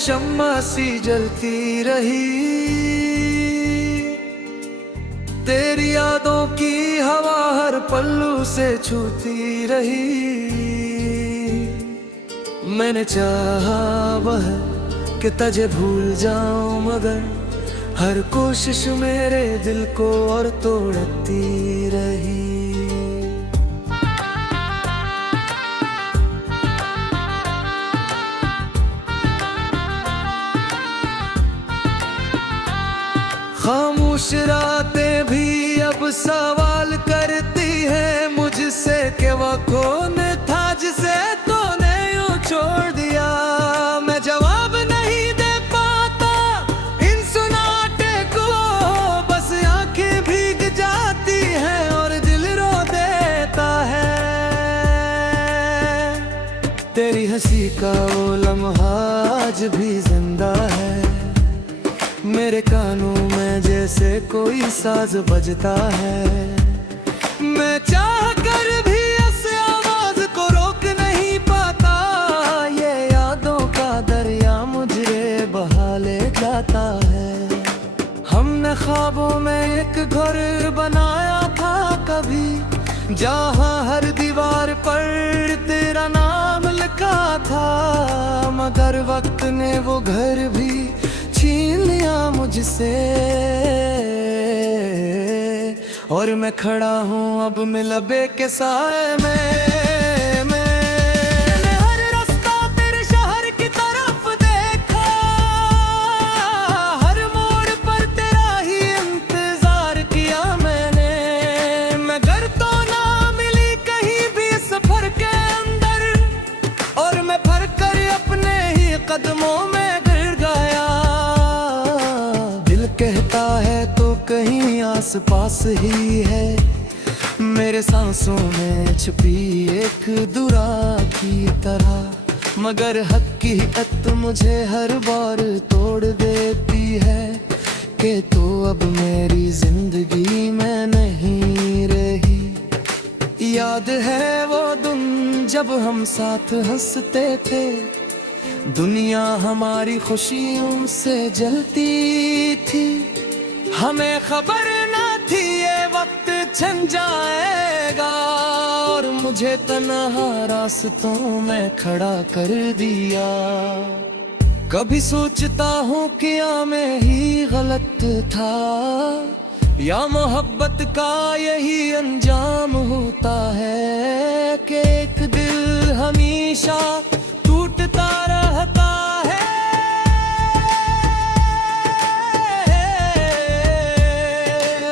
शम्मा सी जलती रही। तेरी यादों की हवा हर पल्लू से छूती रही। मैंने चाहा वह कि तुझे भूल जाऊं, मगर हर कोशिश मेरे दिल को और तोड़ती रही। खामोश रातें भी अब सवाल करती है मुझसे कि वह कौन था जिसे तूने यूं छोड़ दिया। मैं जवाब नहीं दे पाता इन सुनाटे को, बस आंखें भीग जाती हैं और दिल रो देता है। तेरी हंसी का वो लम्हा आज भी जिंदा है, मेरे कानों में जैसे कोई साज बजता है। मैं चाह कर भी इस आवाज को रोक नहीं पाता, ये यादों का दरिया मुझे बहा ले जाता है। हमने ख्वाबों में एक घर बनाया था कभी, जहाँ हर दीवार पर तेरा नाम लिखा था, मगर वक्त ने वो घर भी छीन लिया मुझसे। और मैं खड़ा हूँ अब मिलबे के साए में। मैंने हर रास्ता तेरे शहर की तरफ देखा, हर मोड़ पर तेरा ही इंतजार किया मैंने। मगर तो ना मिली कहीं भी सफर के अंदर, और मैं फर कर अपने ही कदमों में कहता है तो कहीं आस पास ही है, मेरे सांसों में छुपी एक दुरा की तरह। मगर हकीकत मुझे हर बार तोड़ देती है कि तू अब मेरी जिंदगी में नहीं रही। याद है वो दिन जब हम साथ हंसते थे, दुनिया हमारी खुशियों से जलती थी। हमें खबर ना थी ये वक्त छिन जाएगा, और मुझे तन्हा रास्तों में खड़ा कर दिया। कभी सोचता हूँ कि मैं ही गलत था, या मोहब्बत का यही अंजाम होता है कि एक दिल हमेशा टूटता रहता है।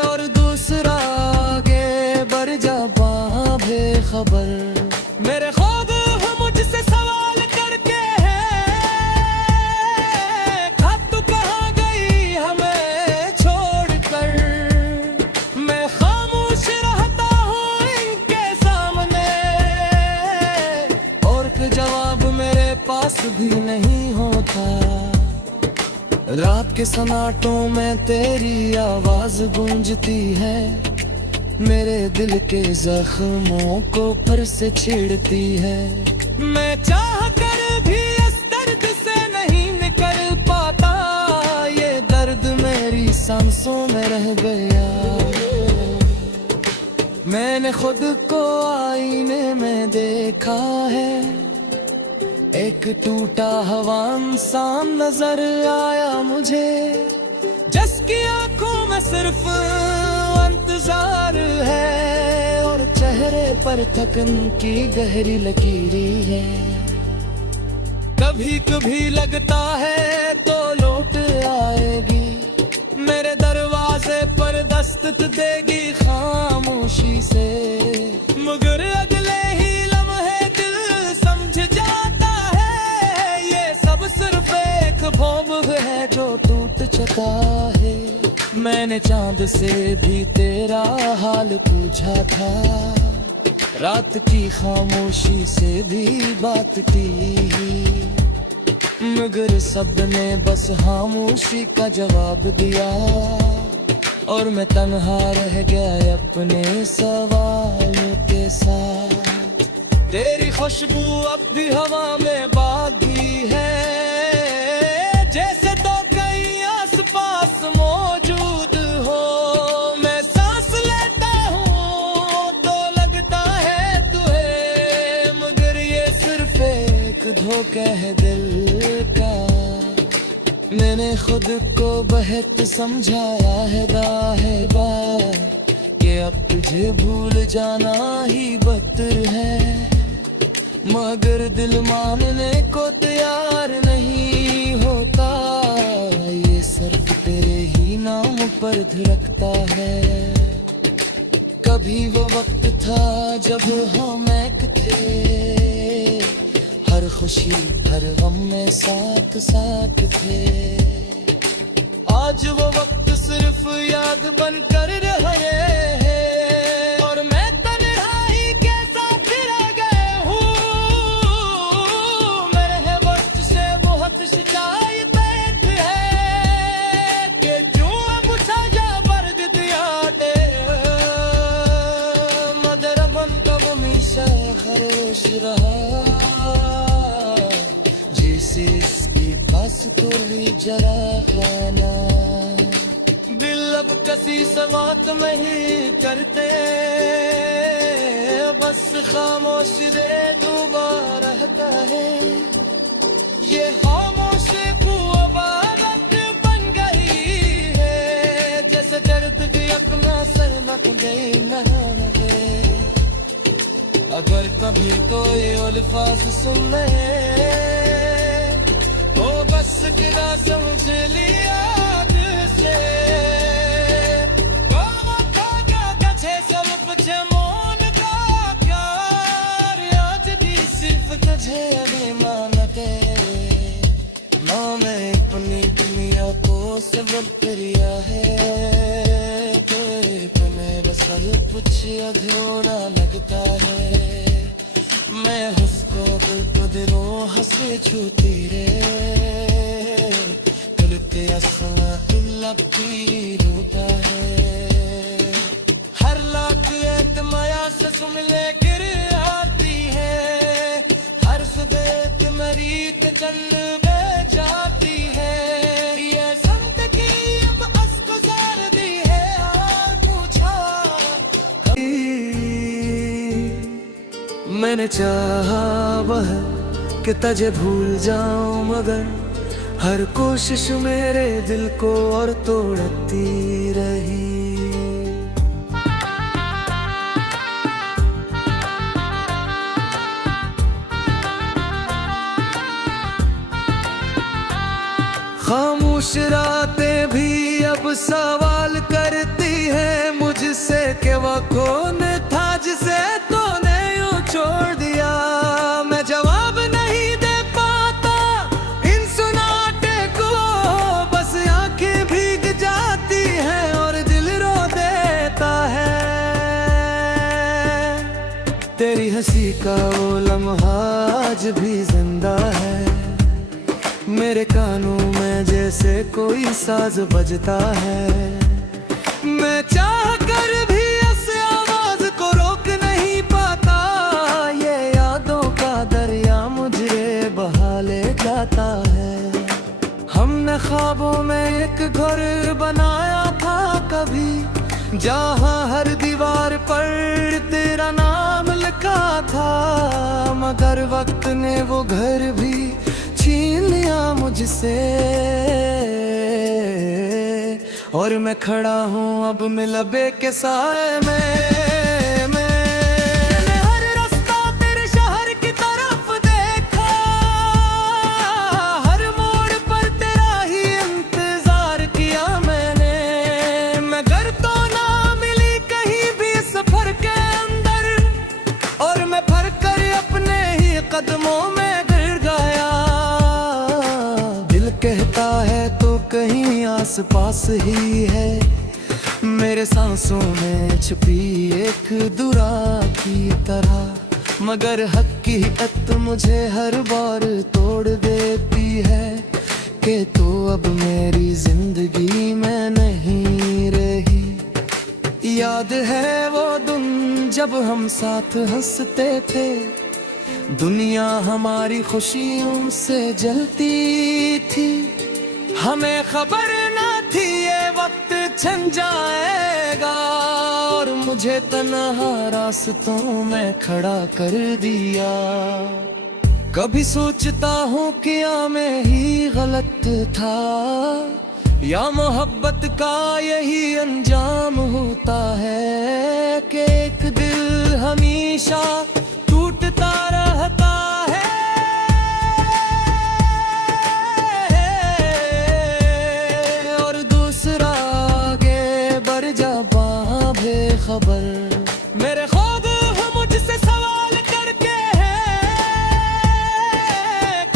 और दूसरा आगे बढ़ जा बेखबर। मेरे खुद मुझसे सवाल करके है, खत तू कहाँ गई हमें छोड़कर। मैं खामोश रहता हूँ इनके सामने, और जवाब मेरे पास भी नहीं होता। रात के सन्नाटों में तेरी आवाज गूंजती है, मेरे दिल के जख्मों को फिर से छेड़ती है। मैं चाह कर भी इस दर्द से नहीं निकल पाता, ये दर्द मेरी सांसों में रह गया। मैंने खुद को आईने में देखा है, एक टूटा हुआ इंसान नजर आया मुझे, जिसकी आंखों में सिर्फ इंतजार है, और चेहरे पर थकन की गहरी लकीरें है। कभी कभी लगता है तो लौट आएगी, मेरे दरवाजे पर दस्तक देगी खामोशी से। मगर अगले ही लम्हे दिल समझ जाता है, ये सब सिर्फ एक ख्वाब है जो टूट चुका है। मैंने चांद से भी तेरा हाल पूछा था, रात की खामोशी से भी बात की, मगर सबने बस खामोशी का जवाब दिया, और मैं तन्हा रह गया अपने सवालों के साथ। तेरी खुशबू अब भी हवा में बागी है, कह दिल का। मैंने खुद को बेहद समझाया है बार कि अब तुझे भूल जाना ही बदतर है, मगर दिल मानने को तैयार नहीं होता। ये सिर्फ तेरे ही नाम पर धड़कता है। कभी वो वक्त था जब हम एक थे, हर खुशी हर गम में साथ साथ थे। आज वो वक्त सिर्फ याद बनकर रह गए हैं, और मैं तन्हाई के साथ रह गया हूँ। मेरे वक्त से बहुत शिकायत है कि क्यों अब सजा बर्द दिया दे। मगर मन कब हमेशा खामोश रहा, जिसे इसके पास कोई जरा है ना। दिल अब किसी से बात नहीं करते, बस खामोश रे डूबा रहता है। ये खामोशी को आदत बन गई है, जैसे दर्द भी अपना सर मत गई न। अगर कभी कोई अल्फाज सुन ले तो बस गिरा समझ लिया जिसे। सब कुछ मौन का प्यार आज भी सिर्फ तुझे अभी मानते। ना मैं अपनी दुनिया को सबक किया है, तुम्हें बस कुछ अधूरा लगता है। मैं उसको दिलों हंसे छूती रे, तुलते असला लगती रोता है। हर लाख एक माया से सुमले गिर आती है, हर सुबह मरीत जल जाती है। ये संत की अब अस्क जार दी है, और पूछा मैंने चाहा वह कि तुझे भूल जाऊं, मगर हर कोशिश मेरे दिल को और तोड़ती रही। खामोश रातें भी अब सवाल करती है मुझसे कि वह कौन था जिसे तूने यूं छोड़ दिया। मैं जवाब नहीं दे पाता इन सुनाटे को, बस आंखें भीग जाती हैं और दिल रो देता है। तेरी हंसी का वो लम्हा आज भी जिंदा है, मेरे कानों में जैसे कोई साज बजता है। मैं चाह कर भी इस आवाज को रोक नहीं पाता, ये यादों का दरिया मुझे बहा ले जाता है। हमने ख्वाबों में एक घर बनाया था कभी, जहाँ हर दीवार पर तेरा नाम लिखा था, मगर वक्त ने वो घर भी छीन लिया मुझसे। और मैं खड़ा हूँ अब मिलबे के साए में। मैंने हर रास्ता तेरे शहर की तरफ देखा, हर मोड़ पर तेरा ही इंतजार किया मैंने। मगर तो ना मिली कहीं भी सफर के अंदर, और मैं फर कर अपने ही कदमों में गिर गया। कहता है तो कहीं आस पास ही है, मेरे सांसों में छुपी एक दुआ की तरह, मगर हकीकत मुझे हर बार तोड़ देती है कि तू अब मेरी जिंदगी में नहीं रही। याद है वो दिन जब हम साथ हंसते थे, दुनिया हमारी खुशियों से जलती थी। हमें खबर न थी ये वक्त छिन जाएगा, और मुझे तन्हा रास्तों में खड़ा कर दिया। कभी सोचता हूँ क्या मैं ही गलत था, या मोहब्बत का यही अंजाम होता है कि एक दिल हमेशा टूटता रहता है। और दूसरा आगे बढ़ जा बेखबर। मेरे खुद मुझसे सवाल करके है,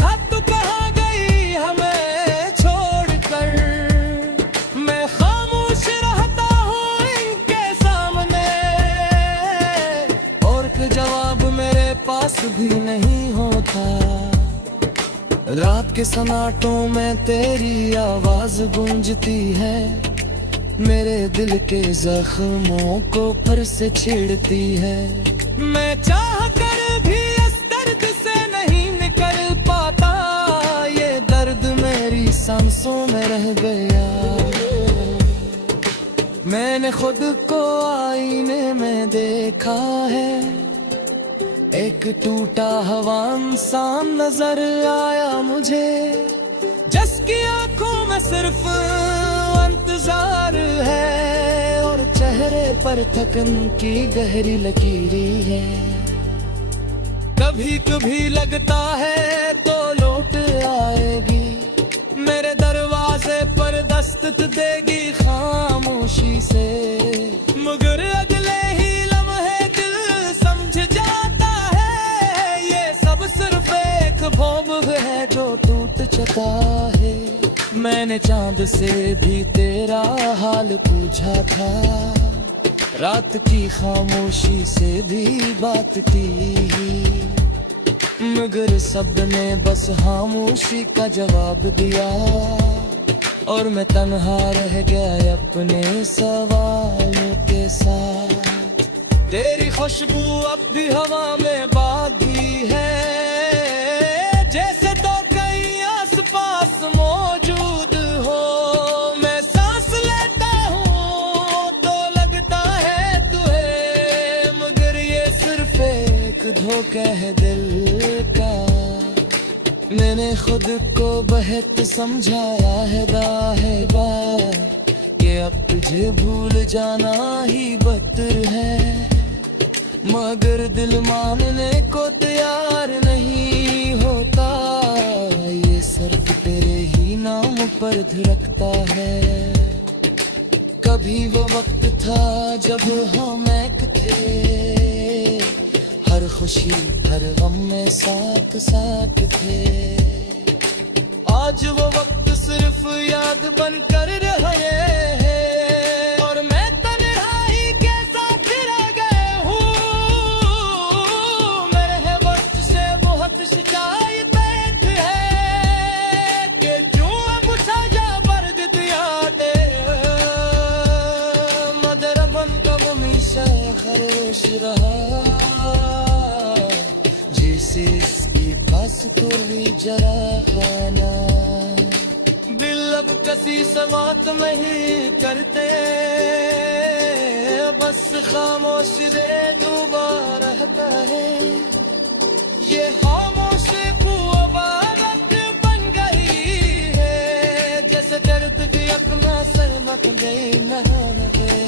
कब तू कहाँ गई हमें छोड़कर। मैं खामोश रहता हूँ इनके सामने, और कोई जवाब मेरे पास भी नहीं होता। रात के सन्नाटों में तेरी आवाज गूंजती है, मेरे दिल के जख्मों को फिर से छेड़ती है। मैं चाह कर भी इस दर्द से नहीं निकल पाता, ये दर्द मेरी सांसों में रह गया। मैंने खुद को आईने में देखा है, एक टूटा हुआ इंसान नजर आया मुझे, जिसकी आंखों में सिर्फ इंतजार है, और चेहरे पर थकन की गहरी लकीरें है। कभी कभी लगता है तो लौट आएगी, मेरे दरवाजे पर दस्तक देगी खामोशी से। मगर अगले ही लम्हे दिल समझ जाता है, ये सब सिर्फ एक ख्वाब है जो टूट चुका है। मैंने चांद से भी तेरा हाल पूछा था, रात की खामोशी से भी बात की, मगर सबने बस खामोशी का जवाब दिया, और मैं तन्हा रह गया अपने सवालों के साथ। तेरी खुशबू अब भी हवा में बागी है, जैसे तो कहीं आसपास मौजूद हो। मैं सांस लेता हूँ तो लगता है तुझे, मगर ये सिर्फ एक धोखा है दिल का। मैंने खुद को बहुत समझाया है बार कि अब तुझे भूल जाना ही बदतर है, मगर दिल मानने को तैयार नहीं होता। ये सिर्फ तेरे ही नाम पर धड़कता है। कभी वो वक्त था जब हम एक थे, हर खुशी हर गम में साथ साथ थे। आज वो वक्त सिर्फ याद बनकर रहे हैं, और मैं तन्हाई के साथ रह गया हूँ। मेरे वक्त से बहुत शिकायत है कि क्यों अब सजा बर्ग दिया दे। मदर बन कब हमेशा खरोश रहा, जिसे इसके पास थोड़ी जरा खाना। दिल अब किसी समात नहीं करते, बस खामोश रे डूबा रहता है। ये खामोश कुआबारत बन गई है, जैसे दर्द की अपना सर मत गई नहाने गए।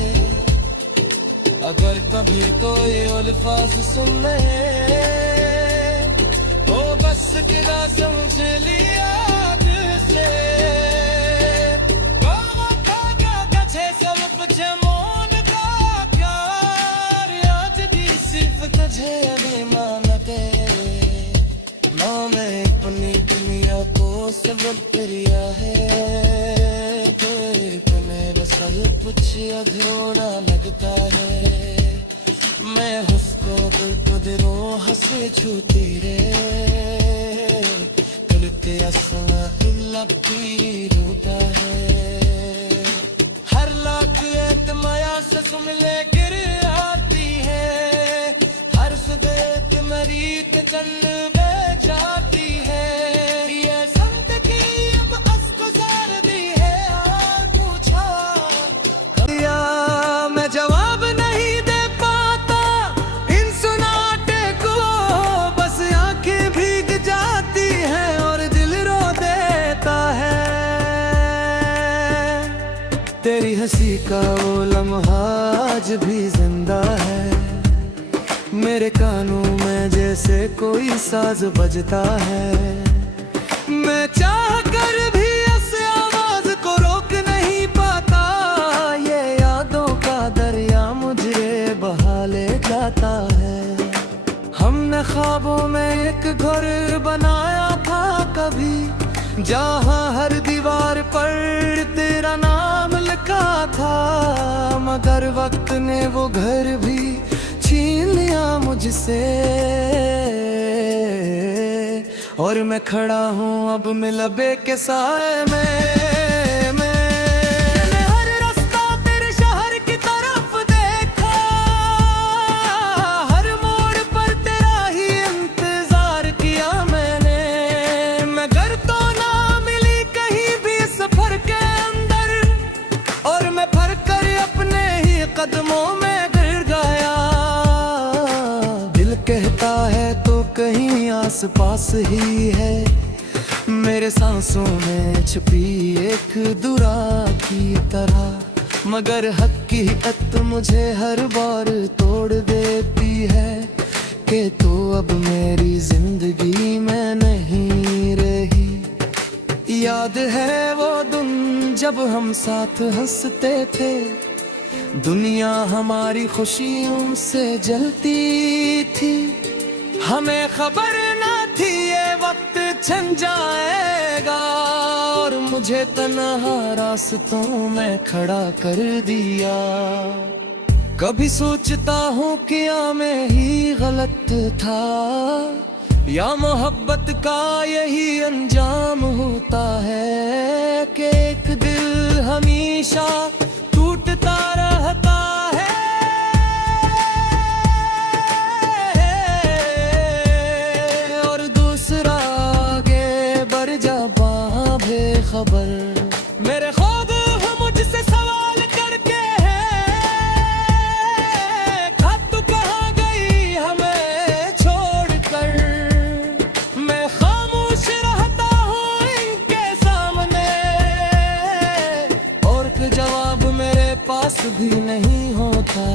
अगर कभी तो ये अल्फाज सुनने ओ बस किरा समझ लिया दिल से। तुझे अभी मानते ना, मैं अपनी दुनिया को सबक करिया है। तो मेरा सब कुछ अधूरा लगता है, मैं उसको दिलो हंसे छूती रे। दिल के असला लपी रोता है, हर लाख एक माया से सुन ले गिर आती है। हर सुबह मरी के चल जाती है, ये जिंदगी अब अस्को जार दी है। और पूछा या मैं जवाब नहीं दे पाता इन सुनाटे को, बस आंखें भीग जा हंसी का वो लम्हा आज भी जिंदा है। मेरे कानों में जैसे कोई साज बजता है। मैं चाह कर भी उस आवाज को रोक नहीं पाता। ये यादों का दरिया मुझे बहा ले जाता है। हमने ख्वाबों में एक घर बनाया था कभी, जहाँ हर दीवार पर तेरा नाम लिखा था। मगर वक्त ने वो घर भी छीन लिया मुझसे, और मैं खड़ा हूँ अब मिलबे के साए में। मैंने हर रास्ता तेरे शहर की तरफ देखा, हर मोड़ पर तेरा ही इंतजार किया मैंने। मगर तो ना मिली कहीं भी सफर के अंदर, और मैं फर कर अपने ही कदमों में गिर गया। दिल कहता है तो कहीं आस पास ही है, मेरे सांसों में छुपी एक दुआ की तरह। मगर हकीकत मुझे हर बार तोड़ देती है, कि तू अब मेरी जिंदगी में नहीं रही। याद है वो दिन जब हम साथ हंसते थे, दुनिया हमारी खुशियों से जलती थी। हमें खबर ना थी ये वक्त छिन जाएगा, और मुझे तन्हा रास्तों में खड़ा कर दिया। कभी सोचता हूँ क्या मैं ही गलत था, या मोहब्बत का यही अंजाम होता है, कि एक दिल हमेशा टूटता रहता है। खबर मेरे खुद मुझसे सवाल करके है, कब तू कहाँ गई हमें छोड़कर। मैं खामोश रहता हूँ इनके सामने, और जवाब मेरे पास भी नहीं होता।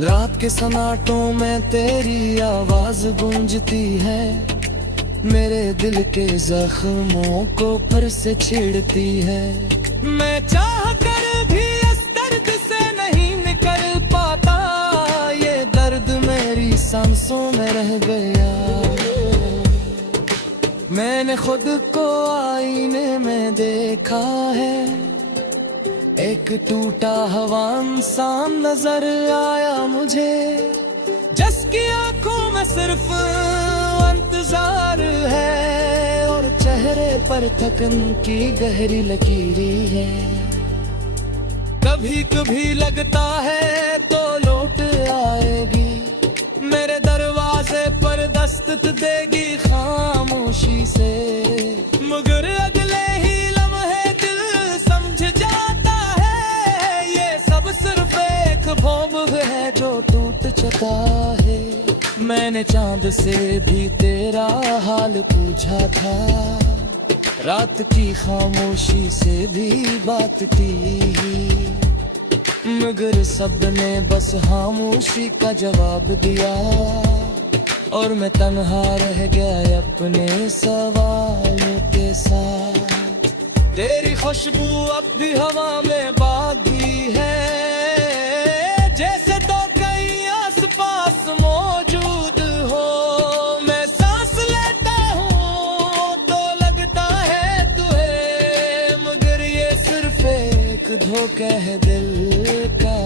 रात के सन्नाटों में तेरी आवाज गूंजती है, मेरे दिल के जख्मों को फिर से छेड़ती है। मैं चाह कर भी इस दर्द से नहीं निकल पाता, ये दर्द मेरी सांसों में रह गया। मैंने खुद को आईने में देखा है, एक टूटा हुआ इंसान नजर आया मुझे, जिसकी आंखों में सिर्फ इंतजार है, और चेहरे पर थकन की गहरी लकीरें है। कभी कभी लगता है तो लौट आएगी, मेरे दरवाजे पर दस्तक देगी खामोशी से। मगर अगले ही लम्हे दिल समझ जाता है, ये सब सिर्फ एक ख्वाब है जो टूट चुका है। मैंने चांद से भी तेरा हाल पूछा था, रात की खामोशी से भी बात की, मगर सबने बस खामोशी का जवाब दिया, और मैं तन्हा रह गया अपने सवालों के साथ। तेरी खुशबू अब भी हवा में बागी है, जैसे तो कहीं आस पास मौजूद हो। मैं सांस लेता हूँ तो लगता है तुझे, मगर ये सिर्फ एक धोखा है दिल का।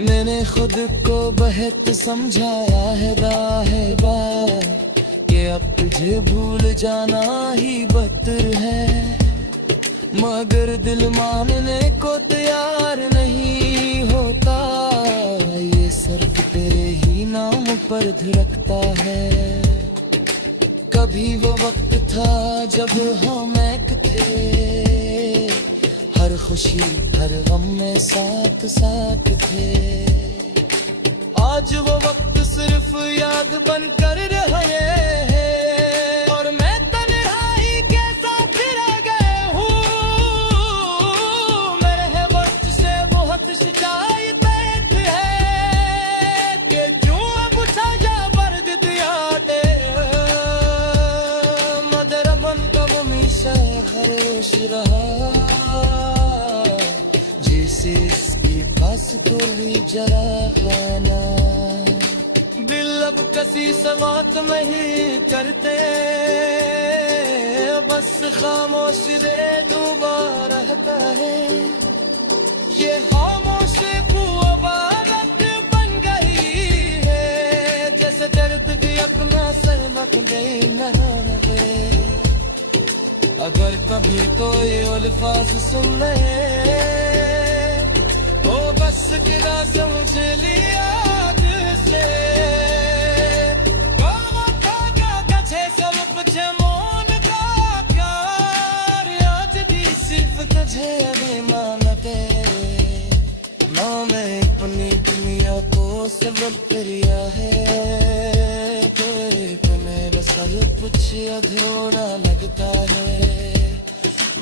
मैंने खुद को बहुत समझाया है बार, कि अब तुझे भूल जाना ही बदतर है, मगर दिल मानने को तैयार नहीं होता। ये सिर्फ तेरे ही नाम पर धड़कता है। कभी वो वक्त था जब हम एक थे, हर खुशी हर गम में साथ साथ थे। आज वो वक्त सिर्फ याद बनकर रहे हैं, और मैं तन्हाई के साथ रह गए हूँ। खामोश रहा, जैसे इसके पास तो भी जरा खाना। दिल अब किसी से बात नहीं करते, बस खामोश रे डूबा रहता है। ये खामोशी को आदत बन गई है, जैसे दर्द भी अपना सहमत गई न दे। अगर कभी तो ये अल्फाज सुन ले, तो बस किरा समझ लिया दिल से। सब कुछ मौन का प्यार, आज भी सिर्फ तुझे अभी मानते। माँ मैं अपनी दुनिया को सबक करिया है, मेरा सर कुछ अधूरा लगता है।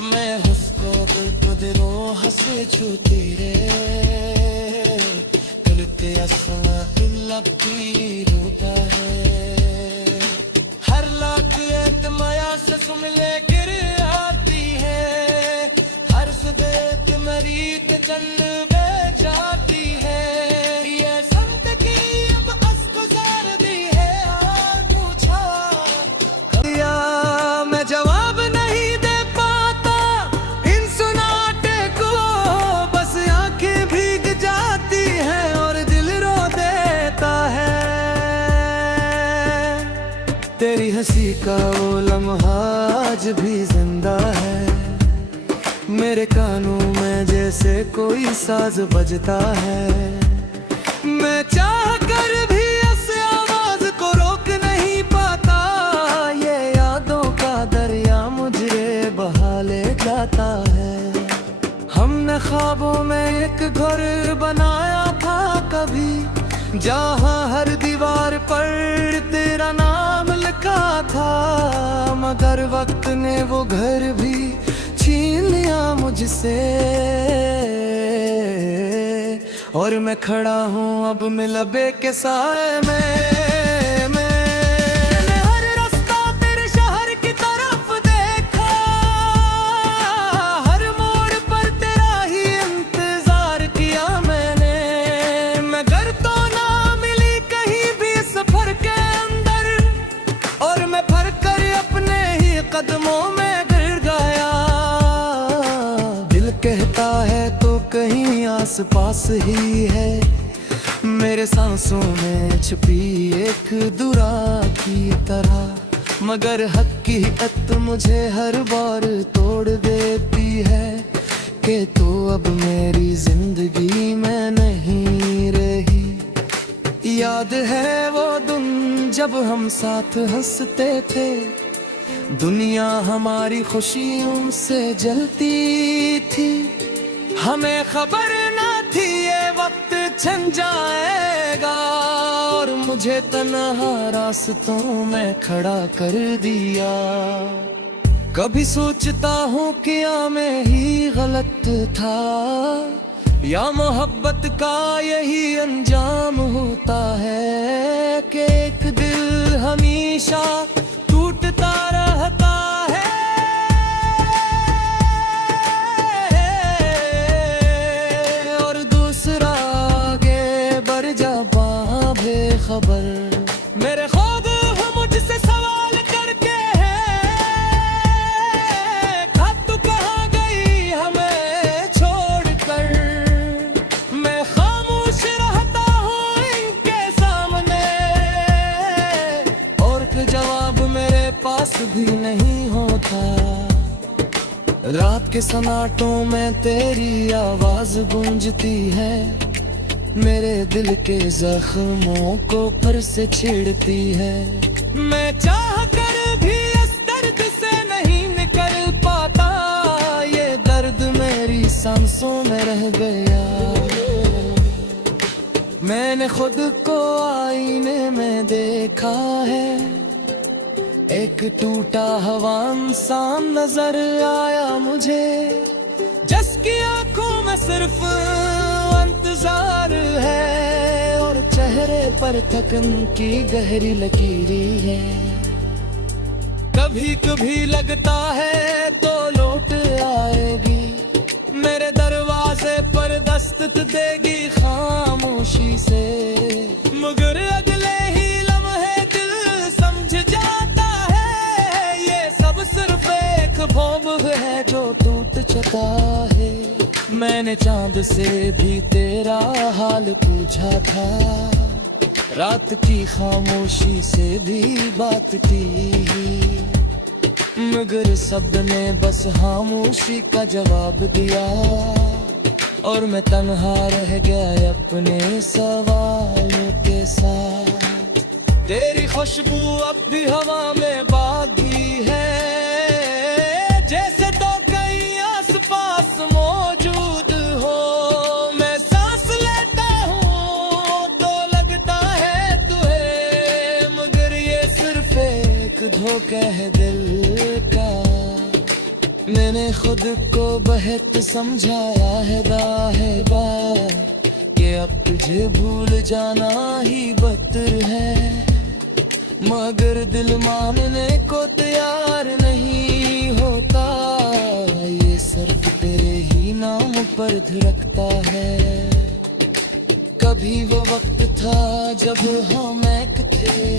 मैं हंसको दिलो हंसे छूती रे, दिल के असला लगती रोता है। हर लाख एक माया से सुमले गिर आती है, हर सुबह मरीत जल जाती है। ये संत की अब अस्को जार दी है, और पूछा या मैं जवाब नहीं दे पाता इन सुनाटे को, बस आंखें भीग जाती हैं और दिल रो देता है। तेरी हंसी का वो लम्हा आज भी जिंदा है, मेरे कानों में जैसे कोई साज बजता है। मैं चाह कर भी इस आवाज को रोक नहीं पाता, ये यादों का दरिया मुझे बहा ले जाता है। हमने ख्वाबों में एक घर बनाया था कभी, जहाँ हर दीवार पर तेरा नाम लिखा था, मगर वक्त ने वो घर भी छीन लिया मुझसे। और मैं खड़ा हूँ अब मिलबे के साए में। मैंने हर रास्ता तेरे शहर की तरफ देखा, हर मोड़ पर तेरा ही इंतजार किया मैंने। मगर तो ना मिली कहीं भी सफर के अंदर, और मैं फर कर अपने ही कदमों में गिर गया। कहता है तो कहीं आस पास ही है, मेरे सांसों में छुपी एक दुरा की तरह, मगर हकीकत मुझे हर बार तोड़ देती है कि तू अब मेरी जिंदगी में नहीं रही। याद है वो दिन जब हम साथ हंसते थे, दुनिया हमारी खुशियों से जलती थी। हमें खबर ना थी ये वक्त छिन जाएगा, और मुझे तन्हा रास्तों में खड़ा कर दिया। कभी सोचता हूँ क्या मैं ही गलत था, या मोहब्बत का यही अंजाम होता है कि एक दिल हमेशा टूटता रहता है। और दूसरा आगे बढ़ जा बेखबर। मेरे खुद मुझसे सवाल करके है, कब तू कहाँ गई हमें छोड़कर। मैं खामोश रहता हूँ इनके सामने, और जवाब मेरे पास भी नहीं होता। रात के सन्नाटों में तेरी आवाज गूंजती है, मेरे दिल के जख्मों को फिर से छेड़ती है। मैं चाह कर भी इस दर्द से नहीं निकल पाता, ये दर्द मेरी सांसों में रह गया। मैंने खुद को आईने में देखा है, एक टूटा हवा इंसान नजर आया मुझे, जिसकी आंखों में सिर्फ इंतजार है, और चेहरे पर थकन की गहरी लकीरें है। कभी कभी लगता है तो लौट सब है जो टूट चुका है। मैंने चांद से भी तेरा हाल पूछा था, रात की खामोशी से भी बात की, मगर सबने बस खामोशी का जवाब दिया और मैं तन्हा रह गया अपने सवालों के साथ। तेरी खुशबू अब भी हवा में बागी है, जैसे तो कहीं आसपास मौजूद हो। मैं सांस लेता हूँ तो लगता है तुझे, मगर ये सिर्फ एक धोखा है दिल का। मैंने खुद को बहुत समझाया है बार कि अब तुझे भूल जाना ही बदतर है, मगर दिल मानने को तैयार नहीं होता। ये सिर्फ तेरे ही नाम पर धड़कता है। कभी वो वक्त था जब हम एक थे,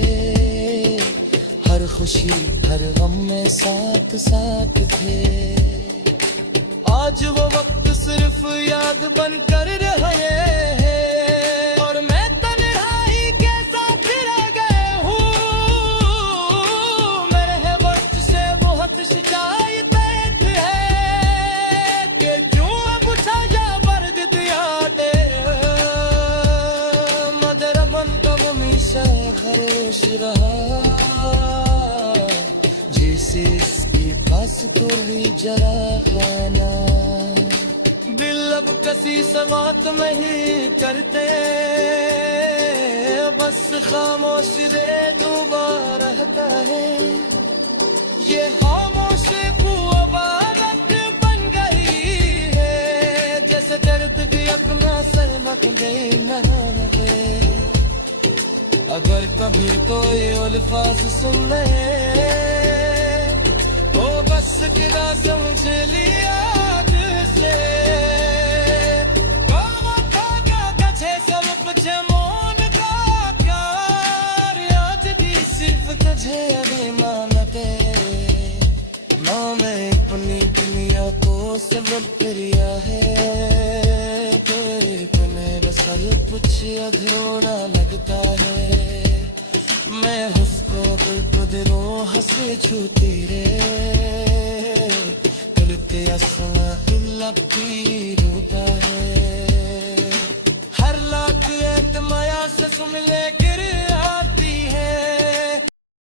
हर खुशी हर गम में साथ साथ थे। आज वो वक्त सिर्फ याद बनकर रहे हैं और मैं तन्हाई के साथ रह गया हूँ। मेरे वक्त से बहुत शिकायत है कि क्यों अब छाया वर्द दिया दे, मगर मन का हमेशा खरोश रहा, जैसे इसके पास थोड़ी जरा खाना। दिल अब किसी से बात नहीं करते, बस खामोश रे डूबा रहता है। ये खामोशी को आदत बन गई है, जैसे दर्द भी अपना सर मत गई न। अगर कभी कोई अल्फाज सुन ले तो बस किरा समझ लिया दिल से। सब कुछ मौन का प्यार आज भी सिर्फ तुझे अभी मानते। माँ मैं अपनी दुनिया को सबक किया है, तुम्हें बस कुछ अधूरा लगता है। मैं उसको दिल दिलों हंसे छूती रे, दिल के असला लगती रोता है। हर लाख एक माया से मिले